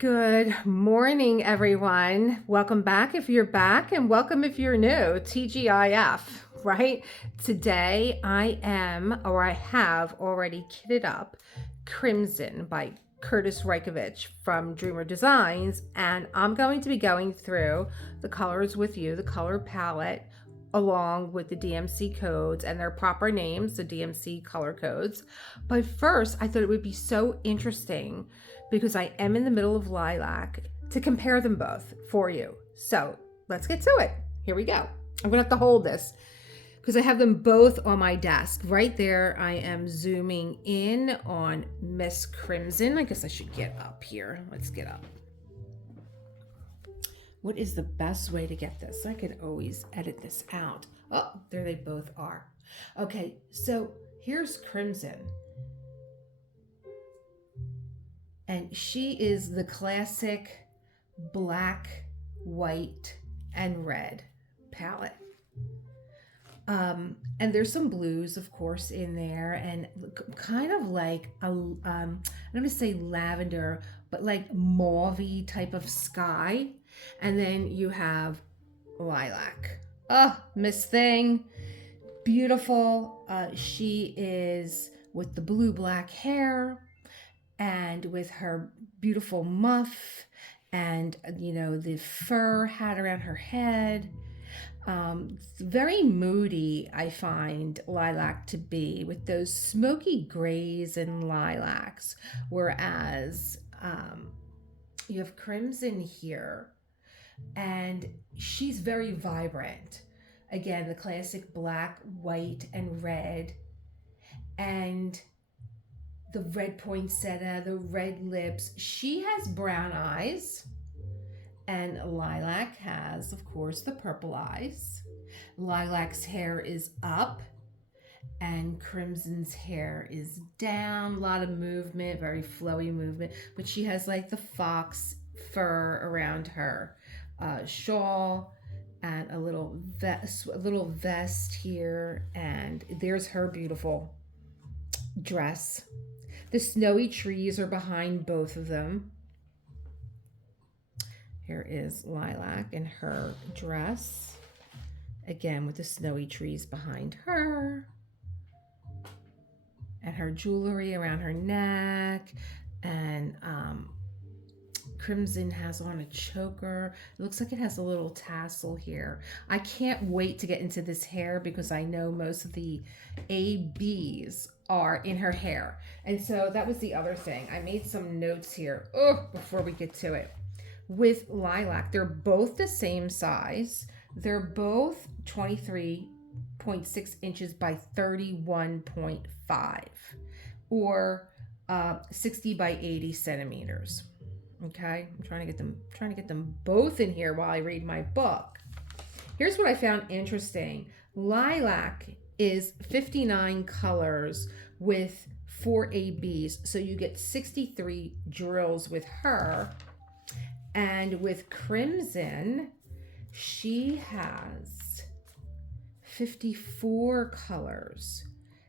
Good morning, everyone. Welcome back if you're back, and welcome if you're new. TGIF, right? Today I have already kitted up Crimson by Curtis Rykovich from Dreamer Designs, and I'm going to be going through the colors with you, the color palette, along with the DMC codes and their proper names, the DMC color codes. But first, I thought it would be so interesting because I am in the middle of Lilac to compare them both for you. So let's get to it. Here we go. I'm gonna have to hold this because I have them both on my desk. Right there, I am zooming in on Miss Crimson. I guess I should get up here. Let's get up. What is the best way to get this? I could always edit this out. Oh, there they both are. Okay, so here's Crimson. And she is the classic black, white, and red palette. And there's some blues, of course, in there, and kind of like I'm gonna say lavender, but like mauvey type of sky. And then you have Lilac. Oh, Miss Thing, beautiful. She is with the blue black hair and with her beautiful muff and the fur hat around her head. Very moody, I find Lilac to be, with those smoky grays and lilacs, whereas you have Crimson here, and she's very vibrant. Again, the classic black, white, and red, and the red poinsettia, the red lips. She has brown eyes, and Lilac has, of course, the purple eyes. Lilac's hair is up, and Crimson's hair is down. A lot of movement, very flowy movement, but she has like the fox fur around her shawl and a little vest here, and there's her beautiful dress. The snowy trees are behind both of them. Here is Lilac in her dress, again with the snowy trees behind her, and her jewelry around her neck, and Crimson has on a choker. It looks like it has a little tassel here. I can't wait to get into this hair because I know most of the ABs are in her hair. And so that was the other thing. I made some notes here before we get to it. With Lilac, they're both the same size. They're both 23.6 inches by 31.5 or 60 by 80 centimeters. Okay, I'm trying to get them both in here while I read my book. Here's what I found interesting. Lilac is 59 colors with 4 ABs, so you get 63 drills with her. And with Crimson, she has 54 colors,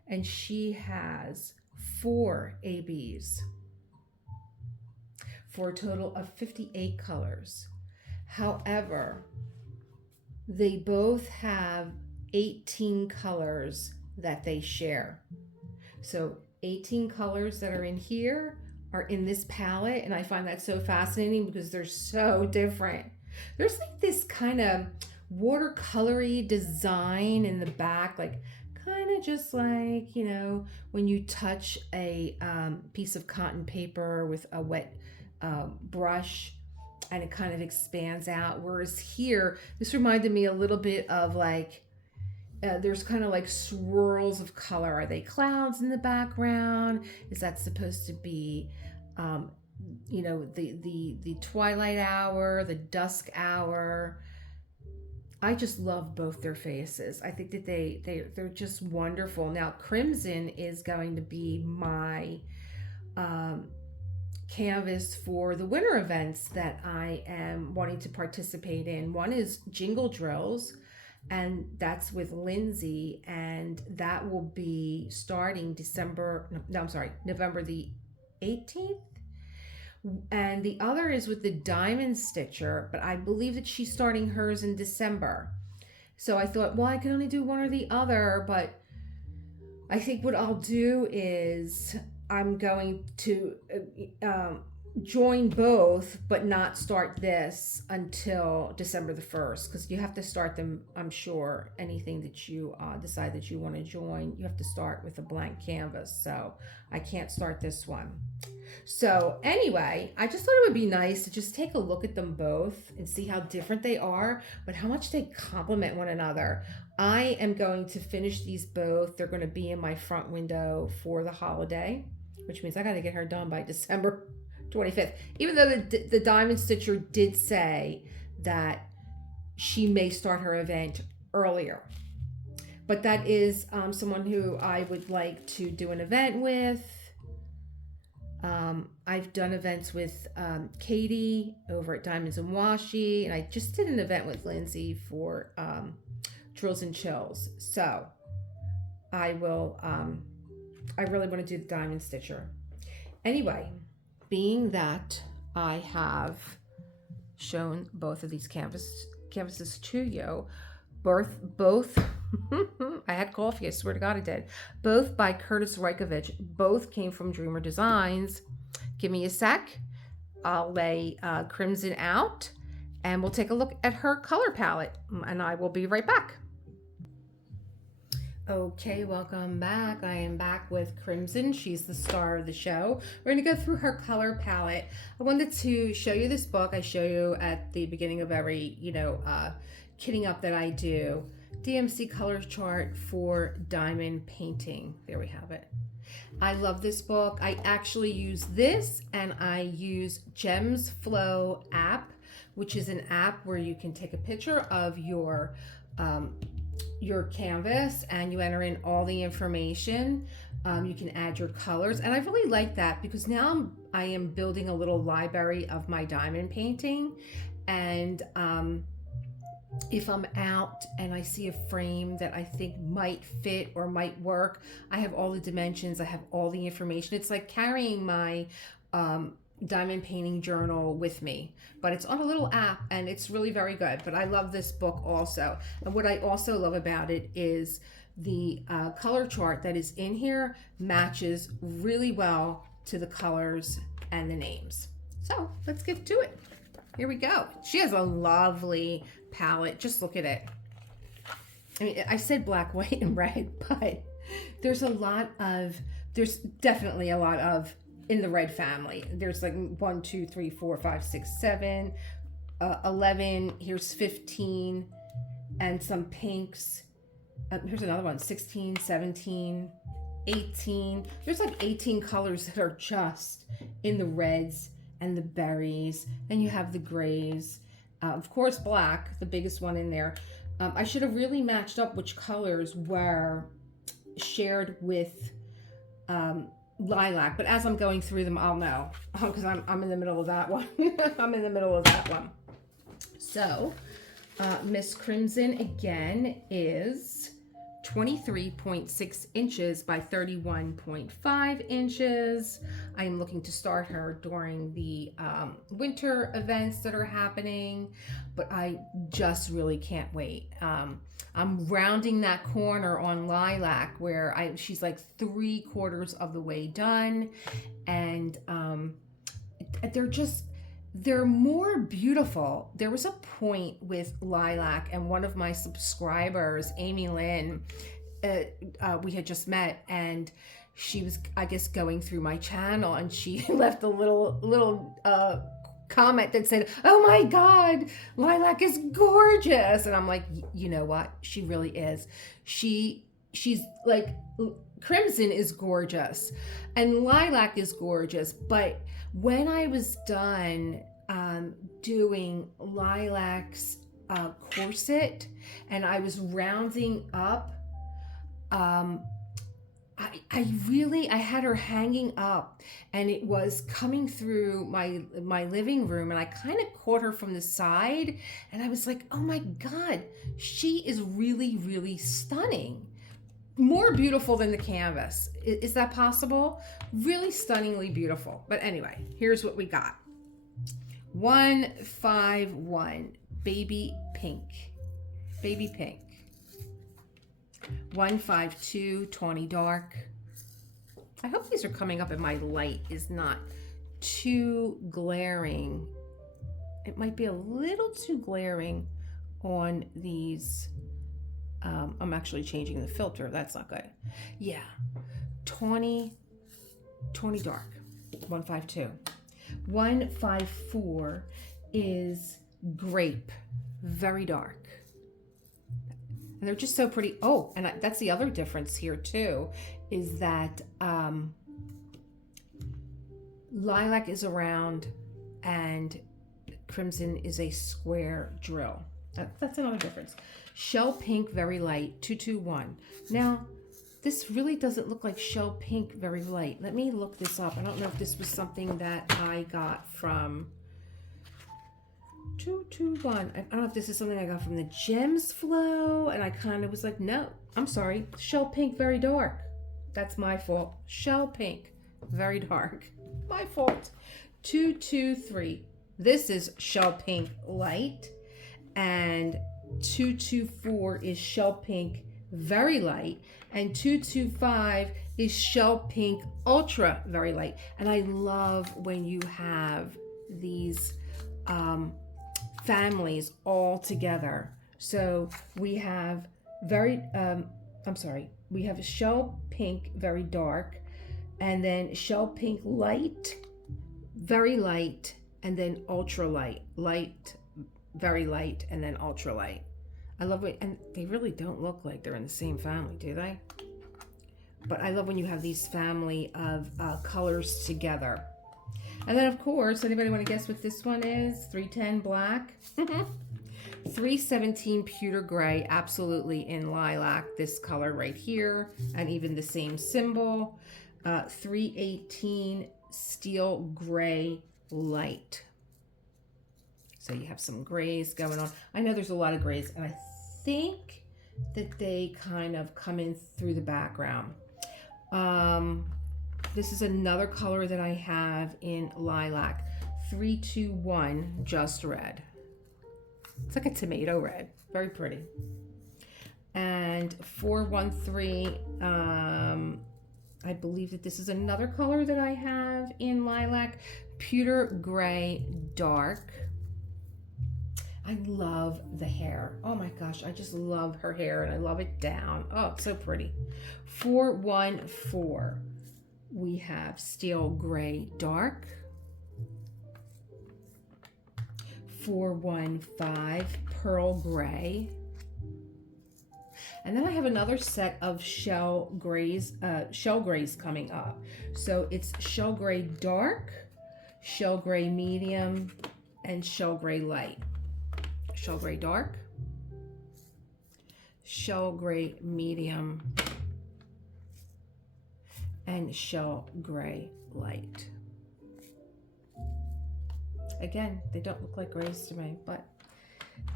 and she has 4 ABs for a total of 58 colors. However, they both have 18 colors that they share. So 18 colors that are in here are in this palette, and I find that so fascinating because they're so different. There's like this kind of watercolory design in the back, like kind of just like, when you touch a piece of cotton paper with a wet brush and it kind of expands out. Whereas here, this reminded me a little bit of like, there's kind of like swirls of color. Are they clouds in the background? Is that supposed to be, the twilight hour, the dusk hour? I just love both their faces. I think that they're just wonderful. Now, Crimson is going to be my canvas for the winter events that I am wanting to participate in. One is Jingle Drills, and that's with Lindsay, and that will be starting November the 18th, And the other is with the diamond stitcher, but I believe that she's starting hers in December. So I thought, well, I can only do one or the other, but I think what I'll do is I'm going to join both, but not start this until December the 1st, because you have to start them, I'm sure, anything that you decide that you want to join, you have to start with a blank canvas. So I can't start this one. So anyway, I just thought it would be nice to just take a look at them both and see how different they are, but how much they complement one another. I am going to finish these both. They're going to be in my front window for the holiday, which means I got to get her done by December 25th. Even though the diamond stitcher did say that she may start her event earlier. But that is someone who I would like to do an event with. I've done events with Katie over at Diamonds and Washi, and I just did an event with Lindsay for Drills and Chills. So I will, I really want to do the diamond stitcher. Anyway, being that I have shown both of these canvases to you, both I had coffee, I swear to God I did. Both by Curtis Rykovich. Both came from Dreamer Designs. Give me a sec. I'll lay Crimson out and we'll take a look at her color palette, and I will be right back. Okay, welcome back. I am back with Crimson. She's the star of the show. We're going to go through her color palette. I wanted to show you this book. I show you at the beginning of every, kitting up that I do. DMC color chart for diamond painting. There we have it. I love this book. I actually use this, and I use Gems Flow app, which is an app where you can take a picture of your canvas and you enter in all the information. You can add your colors, and I really like that because now I am building a little library of my diamond painting, and if I'm out and I see a frame that I think might fit or might work, I have all the dimensions, I have all the information. It's like carrying my diamond painting journal with me, but it's on a little app and it's really very good. But I love this book also. And what I also love about it is the color chart that is in here matches really well to the colors and the names. So let's get to it. Here we go. She has a lovely palette. Just look at it. I mean, I said black, white, and red, but there's definitely a lot of in the red family. There's like 1, 2, 3, 4, 5, 6, 7, 11. Here's 15 and some pinks. Here's another one, 16, 17, 18. There's like 18 colors that are just in the reds and the berries, and you have the grays. Of course, black, the biggest one in there. I should have really matched up which colors were shared with Lilac, but as I'm going through them, I'll know, because I'm in the middle of that one. I'm in the middle of that one. So, Miss Crimson again is 23.6 inches by 31.5 inches. I am looking to start her during the winter events that are happening, but I just really can't wait. I'm rounding that corner on Lilac where she's like 3/4 of the way done, and they're more beautiful. There was a point with Lilac, and one of my subscribers, Amy Lynn, we had just met, and she was, I guess, going through my channel, and she left a little comment that said, "Oh my God, Lilac is gorgeous." And I'm like, you know what? She really is. She's like, Crimson is gorgeous, and Lilac is gorgeous, but when I was done doing Lilac's corset and I was rounding up, I had her hanging up, and it was coming through my living room, and I kind of caught her from the side, and I was like, oh my God, she is really, really stunning. more beautiful than the canvas. Is that possible? Really stunningly beautiful. But anyway, here's what we got. 151, baby pink. Baby pink. 152, tawny dark. I hope these are coming up and my light is not too glaring. It might be a little too glaring on these. I'm actually changing the filter. That's not good. Yeah. Tawny dark. 152. 154 is grape. Very dark. And they're just so pretty. Oh, and that's the other difference here too, is that lilac is a round and crimson is a square drill. That's another difference. Shell pink, very light, 221. Now, this really doesn't look like shell pink, very light. Let me look this up. I don't know if this was something that I got from 221. I don't know if this is something I got from the Gems Flow, and I kind of was like, no, I'm sorry. Shell pink, very dark. That's my fault. Shell pink, very dark. My fault. 223. This is shell pink light, and 224 is shell pink very light, and 225 is shell pink ultra very light. And I love when you have these families all together. So we have we have a shell pink very dark, and then shell pink light, very light, and then ultra light, light, very light, and then ultra light. I love it, and they really don't look like they're in the same family, do they? But I love when you have these family of colors together. And then, of course, anybody want to guess what this one is? 310 black. 317 pewter gray, absolutely in lilac, this color right here, and even the same symbol. 318 steel gray light. So you have some grays going on. I know there's a lot of grays, and I think that they kind of come in through the background. This is another color that I have in lilac. 321 just red. It's like a tomato red. Very pretty. And 413, I believe that this is another color that I have in lilac. Pewter gray dark. I love the hair. Oh my gosh, I just love her hair, and I love it down. Oh, it's so pretty. 414, we have steel gray dark. 415, pearl gray. And then I have another set of shell grays coming up. So it's shell gray dark, shell gray medium, and shell gray light. Shell gray dark, shell gray medium, and shell gray light. Again, they don't look like grays to me, but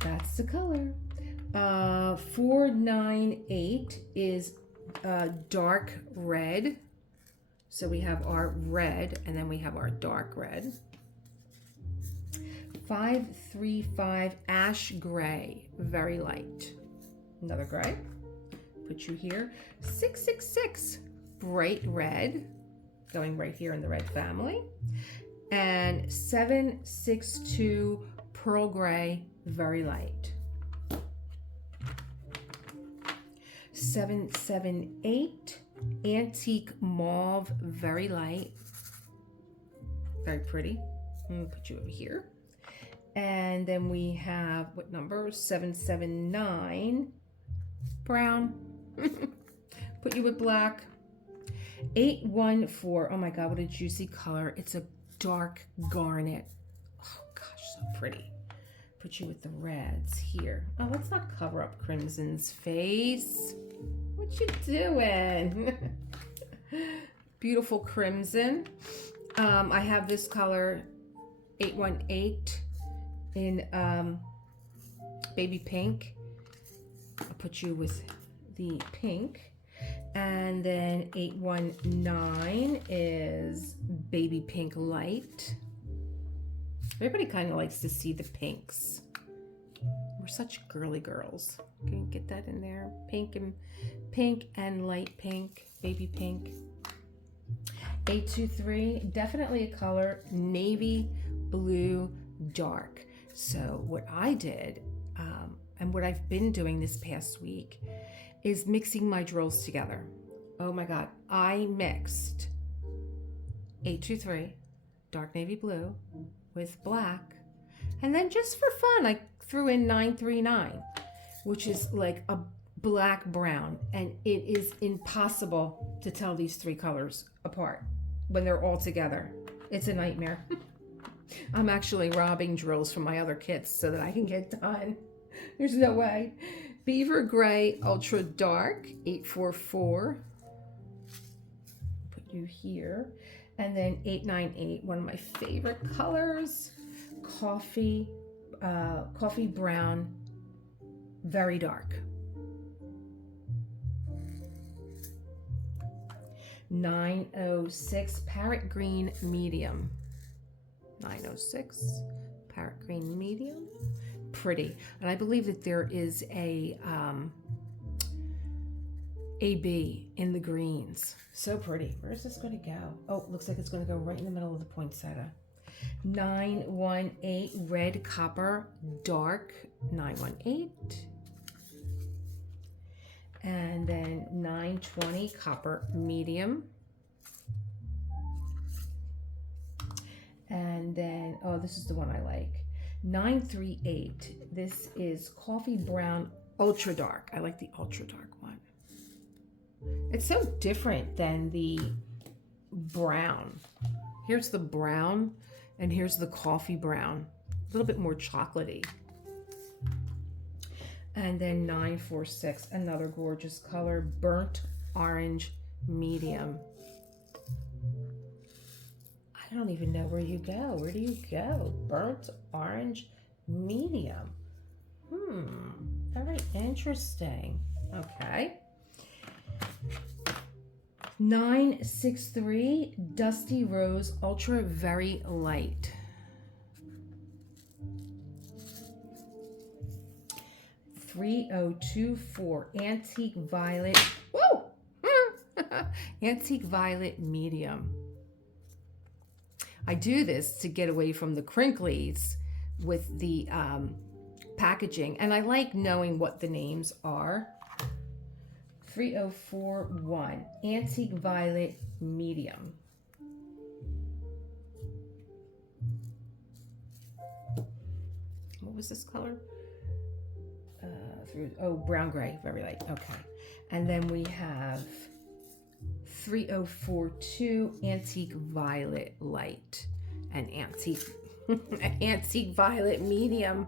that's the color. 498 is dark red. So we have our red, and then we have our dark red. 535 ash gray, very light. Another gray. Put you here. 666 bright red, going right here in the red family. And 762 pearl gray, very light. 778 antique mauve, very light. Very pretty. I'm gonna put you over here. And then we have, what number? 779 brown. Put you with black. 814. Oh my God, what a juicy color. It's a dark garnet. Oh gosh, so pretty. Put you with the reds here. Oh, let's not cover up Crimson's face. What you doing? Beautiful crimson. I have this color 818 in baby pink. I'll put you with the pink. And then 819 is Baby Pink Light. Everybody kind of likes to see the pinks. We're such girly girls. Can you get that in there? Pink and light pink, baby pink. 823, definitely a color, navy blue dark. So what I did, and what I've been doing this past week, is mixing my drills together. Oh my God, I mixed 823, dark navy blue, with black. And then just for fun, I threw in 939, which is like a black brown. And it is impossible to tell these three colors apart when they're all together. It's a nightmare. I'm actually robbing drills from my other kits so that I can get done. There's no way. Beaver Gray Ultra Dark, 844. Put you here. And then 898, one of my favorite colors, coffee brown, very dark. 906, Parrot Green Medium. 906, Parrot Green Medium. Pretty. And I believe that there is a AB in the greens. So pretty. Where is this going to go? Oh, looks like it's going to go right in the middle of the poinsettia. 918, Red Copper Dark. 918. And then 920, Copper Medium. And then, oh, this is the one I like. 938. This is Coffee Brown Ultra Dark. I like the Ultra Dark one. It's so different than the brown. Here's the brown, and here's the coffee brown. A little bit more chocolatey. And then 946, another gorgeous color, Burnt Orange Medium. I don't even know where you go. Where do you go? Burnt Orange Medium. Very interesting. Okay. 963, Dusty Rose Ultra Very Light. 3024, Antique Violet. Woo! Antique Violet Medium. I do this to get away from the crinklies with the packaging, and I like knowing what the names are. 3041, Antique Violet Medium. What was this color? Brown gray, very light. Okay. And then we have 3042, Antique Violet Light, and Antique Violet Medium.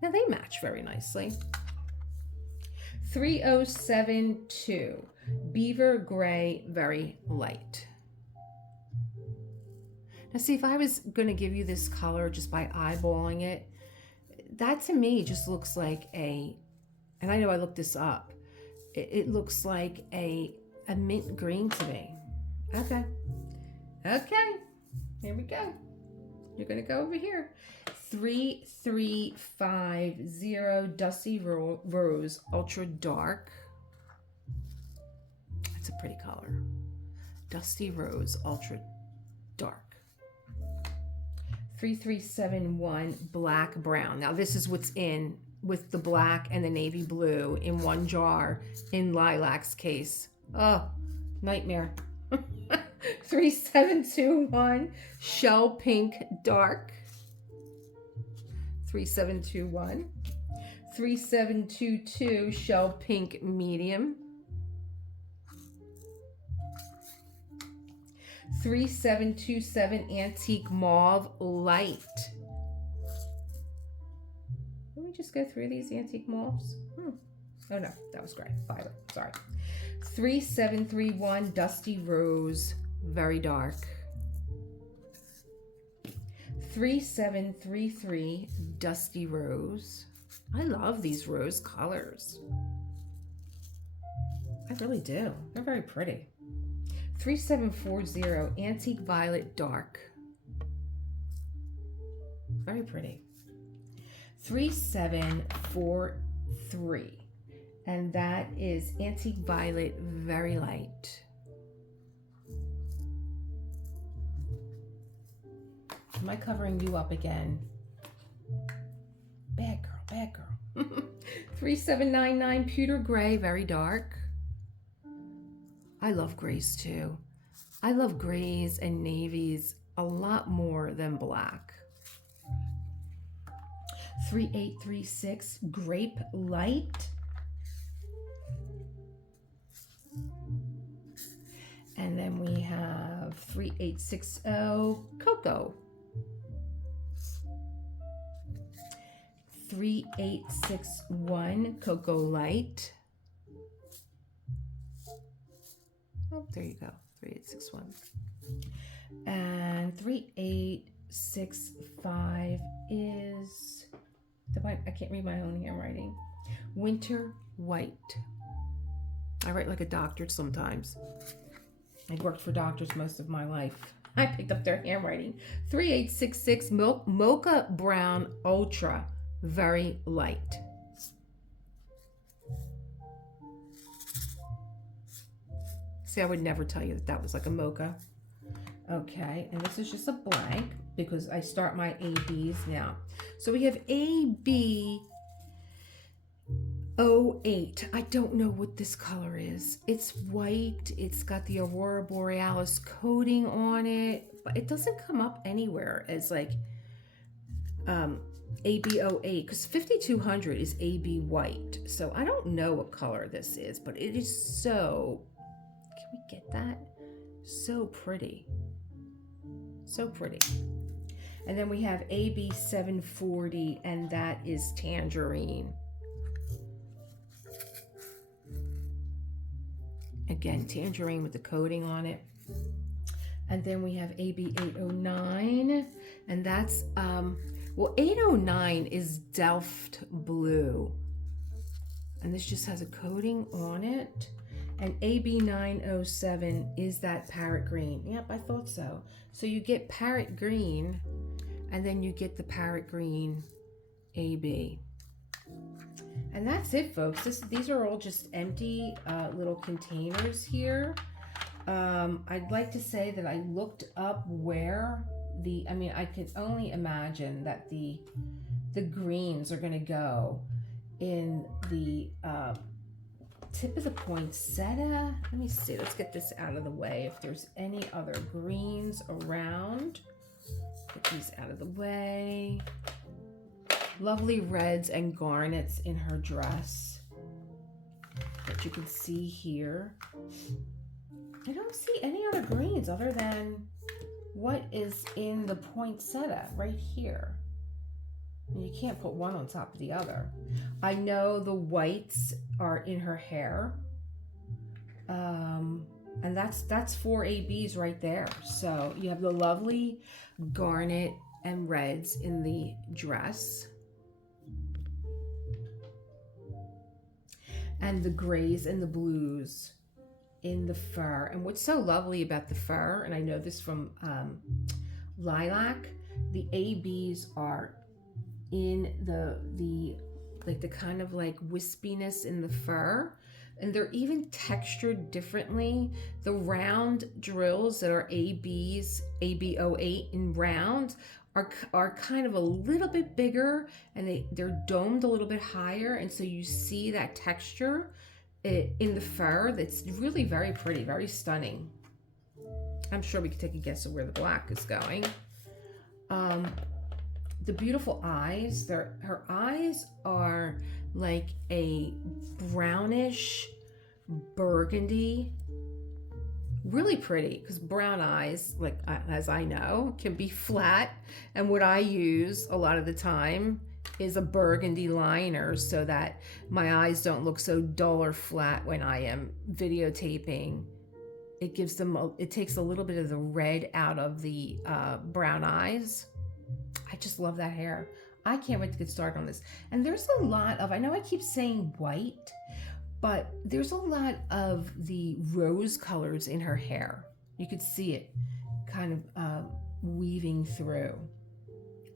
Now they match very nicely. 3072, Beaver Gray Very Light. Now see, if I was going to give you this color just by eyeballing it, that to me just looks like and I know I looked this up, it looks like a mint green to me. Okay, here we go. You're gonna go over here. 3350, Dusty Rose Ultra Dark. That's a pretty color. Dusty Rose Ultra Dark. 3371, Black Brown. Now this is what's in with the black and the navy blue in one jar in Lilac's case. Oh, nightmare. 3721, Shell Pink Dark. 3721. 3722, Shell Pink Medium. 3727, Antique Mauve Light. Let me just go through these antique mauves. Oh no, that was gray. Violet, sorry. 3731, Dusty Rose, very dark. 3733, Dusty Rose. I love these rose colors. I really do. They're very pretty. 3740 Antique Violet Dark. Very pretty. 3743. And that is Antique Violet Very Light. Am I covering you up again? Bad girl, bad girl. 3799 Pewter Gray, very dark. I love grays too. I love grays and navies a lot more than black. 3836 Grape Light. And then we have 3860 Cocoa. 3861 Cocoa Light. Oh, there you go. 3861. And 3865 is, I can't read my own handwriting. Winter White. I write like a doctor sometimes. I've worked for doctors most of my life. I picked up their handwriting. 3866 Mocha Brown Ultra. Very light. See, I would never tell you that that was like a mocha. Okay, and this is just a blank because I start my ABs now. So we have AB 08. I don't know what this color is. It's white. It's got the Aurora Borealis coating on it, but it doesn't come up anywhere as like AB08 because 5200 is AB white. So I don't know what color this is, but it is so, can we get that? So pretty. So pretty. And then we have AB740 and that is Tangerine. Again, tangerine with the coating on it. And then we have AB809 and that's, well, 809 is Delft Blue. And this just has a coating on it. And AB907 is that parrot green. Yep, I thought so. So you get parrot green and then you get the parrot green AB. And that's it, folks. These are all just empty little containers here. I'd like to say that I looked up where I could only imagine that the greens are going to go in the tip of the poinsettia. Let me see. Let's get this out of the way. If there's any other greens around, get these out of the way. Lovely reds and garnets in her dress that you can see here. I don't see any other greens other than what is in the poinsettia right here. And you can't put one on top of the other. I know the whites are in her hair. And that's 4 ABs right there. So you have the lovely garnet and reds in the dress. And the grays and the blues in the fur. And what's so lovely about the fur, and I know this from Lilac, the ABs are in the kind of like wispiness in the fur, and they're even textured differently. The round drills that are ABs, AB08 in round, are kind of a little bit bigger, and they're domed a little bit higher, and so you see that texture in the fur that's really very pretty, very stunning. I'm sure we could take a guess of where the black is going. The beautiful eyes, her eyes are like a brownish burgundy. Really pretty, because brown eyes, like as I know, can be flat, and what I use a lot of the time is a burgundy liner so that my eyes don't look so dull or flat when I am videotaping. It gives them, it takes a little bit of the red out of the brown eyes. I just love that hair. I can't wait to get started on this. And there's a lot of, I know I keep saying white, but there's a lot of the rose colors in her hair. You could see it kind of weaving through.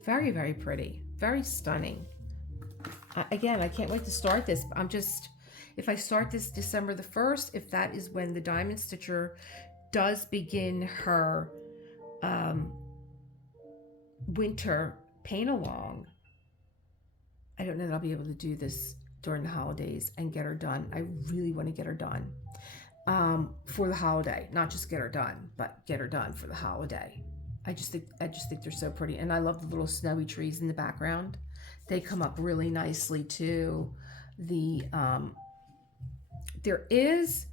Very, very pretty, very stunning. Again, I can't wait to start this. If I start this December the 1st, if that is when the Diamond Stitcher does begin her winter paint along, I don't know that I'll be able to do this during the holidays and get her done. I really want to get her done for the holiday, not just get her done, but get her done for the holiday. I just think they're so pretty, and I love the little snowy trees in the background. They come up really nicely too. There is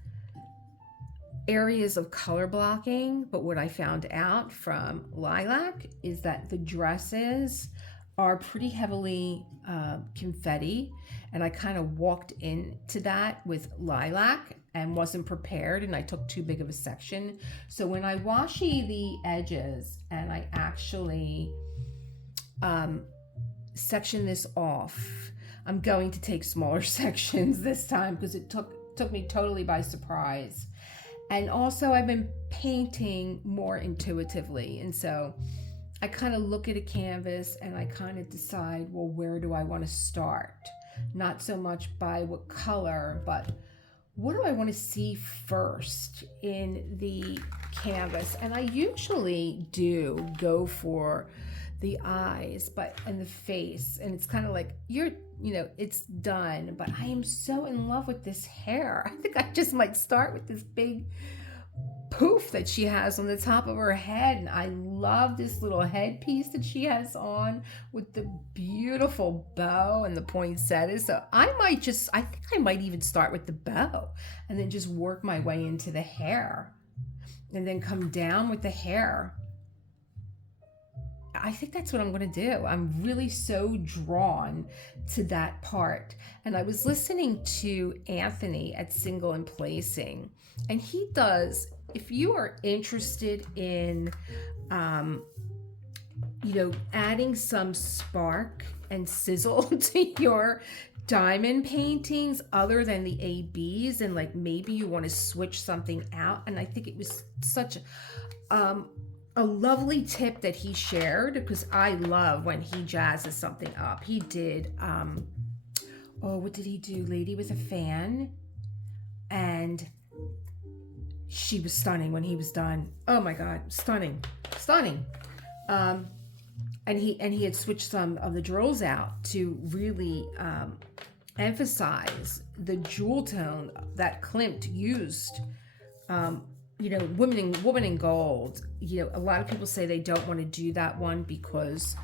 areas of color blocking, but what I found out from Lilac is that the dresses are pretty heavily confetti, and I kind of walked into that with Lilac and wasn't prepared, and I took too big of a section. So when I washi the edges and I actually section this off, I'm going to take smaller sections this time because it took me totally by surprise. And also I've been painting more intuitively, and so I kind of look at a canvas and I kind of decide, well, where do I want to start? Not so much by what color, but what do I want to see first in the canvas? And I usually do go for the eyes, and the face, and it's kind of like it's done. But I am so in love with this hair. I think I just might start with this big poof that she has on the top of her head, and I love this little headpiece that she has on with the beautiful bow and the poinsettias. So I think I might even start with the bow and then just work my way into the hair and then come down with the hair. I think that's what I'm going to do. I'm really so drawn to that part. And I was listening to Anthony at Single and Placing, and he does, if you are interested in, adding some spark and sizzle to your diamond paintings other than the ABs, and like maybe you want to switch something out. And I think it was such a lovely tip that he shared, because I love when he jazzes something up. He did, what did he do? Lady with a Fan. And she was stunning when he was done. Oh my God, stunning. And he had switched some of the drills out to really emphasize the jewel tone that Klimt used. Woman in Gold. A lot of people say they don't want to do that one because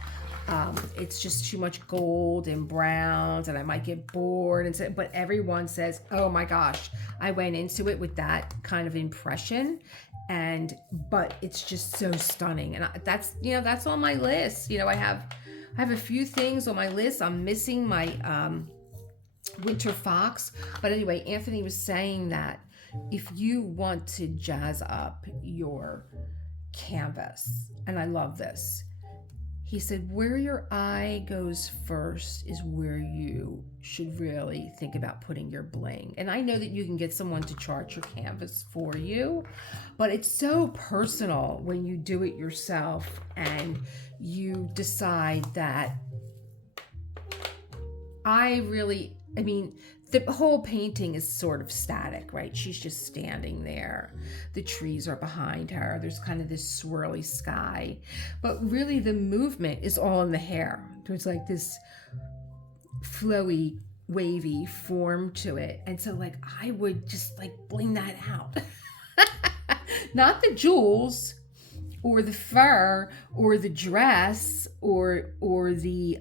it's just too much gold and browns, and I might get bored. But everyone says, "Oh my gosh, I went into it with that kind of impression," but it's just so stunning. And that's on my list. I have a few things on my list. I'm missing my Winter Fox, but anyway, Anthony was saying that if you want to jazz up your canvas, and I love this, he said where your eye goes first is where you should really think about putting your bling. And I know that you can get someone to chart your canvas for you, but it's so personal when you do it yourself and you decide that the whole painting is sort of static, right? She's just standing there. The trees are behind her. There's kind of this swirly sky. But really the movement is all in the hair. There's like this flowy, wavy form to it. And so I would just bling that out. Not the jewels or the fur or the dress or the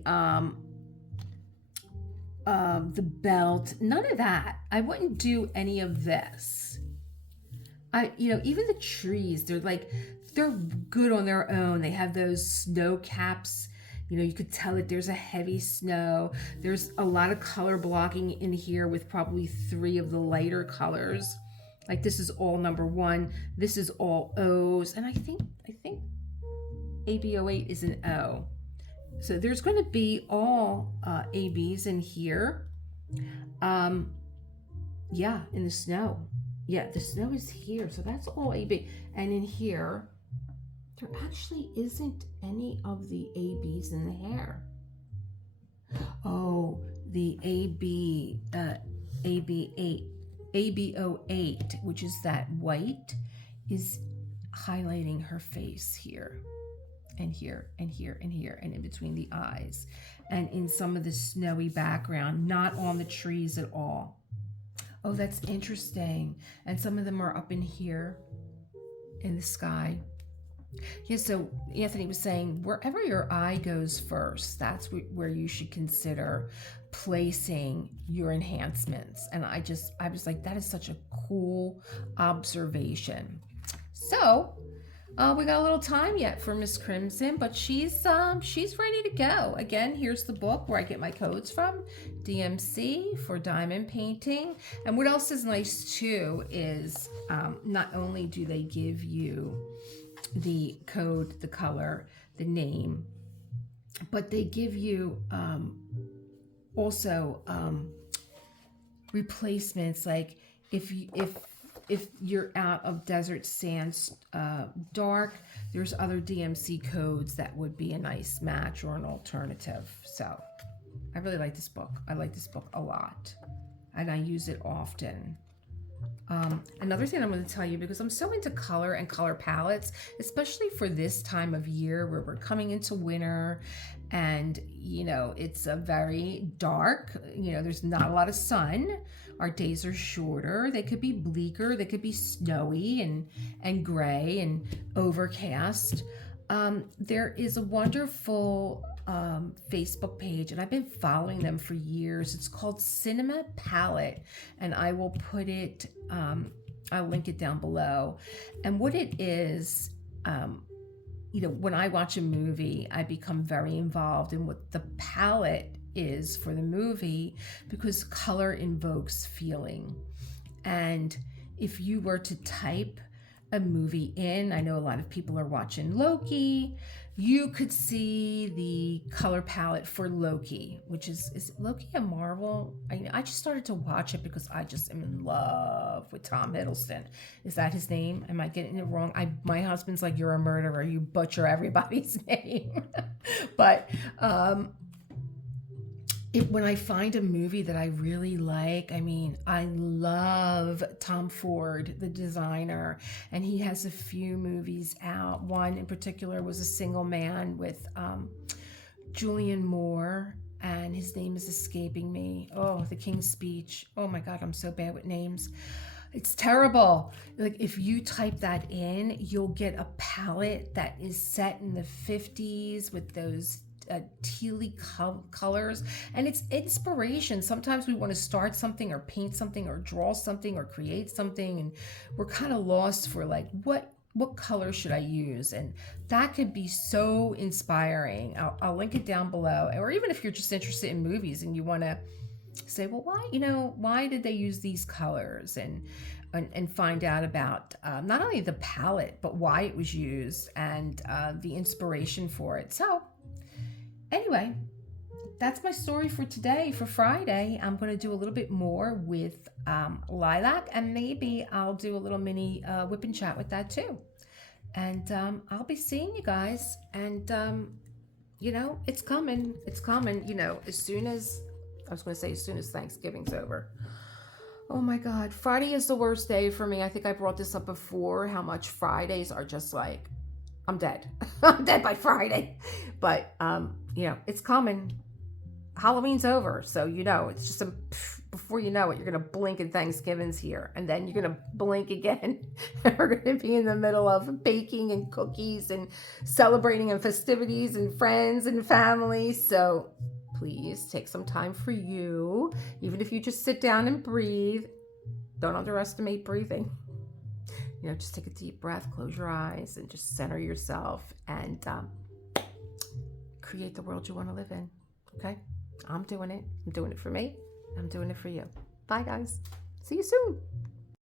belt, none of that. I wouldn't do any of this. Even the trees, they're good on their own. They have those snow caps. You could tell that there's a heavy snow. There's a lot of color blocking in here with probably 3 of the lighter colors. Like this is all number 1. This is all O's. And I think AB08 is an O. So there's going to be all ABs in here. Yeah, in the snow. Yeah, the snow is here, so that's all AB. And in here, there actually isn't any of the ABs in the hair. Oh, the AB8, ABO8, which is that white, is highlighting her face here and here and here and here and in between the eyes and in some of the snowy background, not on the trees at all. Oh, that's interesting. And some of them are up in here in the sky. Yeah, so Anthony was saying wherever your eye goes first, that's where you should consider placing your enhancements. And I was like, that is such a cool observation. So, we got a little time yet for Miss Crimson, but she's ready to go. Again, here's the book where I get my codes from, DMC for diamond painting. And what else is nice too is not only do they give you the code, the color, the name, but they give you also replacements. Like if you're out of desert sands dark, there's other DMC codes that would be a nice match or an alternative. So I really like this book. I like this book a lot, and I use it often. Another thing I'm going to tell you, because I'm so into color and color palettes, especially for this time of year where we're coming into winter and, you know, it's a very dark, you know, there's not a lot of sun. Our days are shorter. They could be bleaker. They could be snowy and gray and overcast. There is a wonderful Facebook page, and I've been following them for years. It's called Cinema Palette, and I will put it, I'll link it down below. And what it is, you know, when I watch a movie, I become very involved in what the palette is for the movie, because color invokes feeling. And if you were to type a movie in, I know a lot of people are watching Loki, you could see the color palette for Loki, which is Loki a Marvel? I just started to watch it because I just am in love with Tom Hiddleston. Is that his name? Am I getting it wrong? My husband's like, you're a murderer. You butcher everybody's name. But when I find a movie that I really like, I mean, I love Tom Ford, the designer, and he has a few movies out. One in particular was A Single Man with Julianne Moore, and his name is escaping me. Oh, The King's Speech. Oh my God, I'm so bad with names. It's terrible. Like if you type that in, you'll get a palette that is set in the 50s with those tealy colors, and it's inspiration. Sometimes we want to start something or paint something or draw something or create something, and we're kind of lost for like what color should I use, and that could be so inspiring. I'll link it down below. Or even if you're just interested in movies and you want to say, well, why did they use these colors, and find out about not only the palette but why it was used and the inspiration for it. So anyway, that's my story for today, for Friday. I'm going to do a little bit more with Lilac, and maybe I'll do a little mini whip and chat with that too. And I'll be seeing you guys, and you know, it's coming. It's coming, you know, as soon as Thanksgiving's over. Oh my God, Friday is the worst day for me. I think I brought this up before, how much Fridays are just like, I'm dead. I'm dead by Friday. But, you know, it's coming. Halloween's over. So, you know, it's just before you know it, you're going to blink and Thanksgiving's here. And then you're going to blink again. And we're going to be in the middle of baking and cookies and celebrating and festivities and friends and family. So please take some time for you. Even if you just sit down and breathe, don't underestimate breathing. You know, just take a deep breath, close your eyes, and just center yourself and create the world you want to live in. Okay? I'm doing it. I'm doing it for me. I'm doing it for you. Bye, guys. See you soon.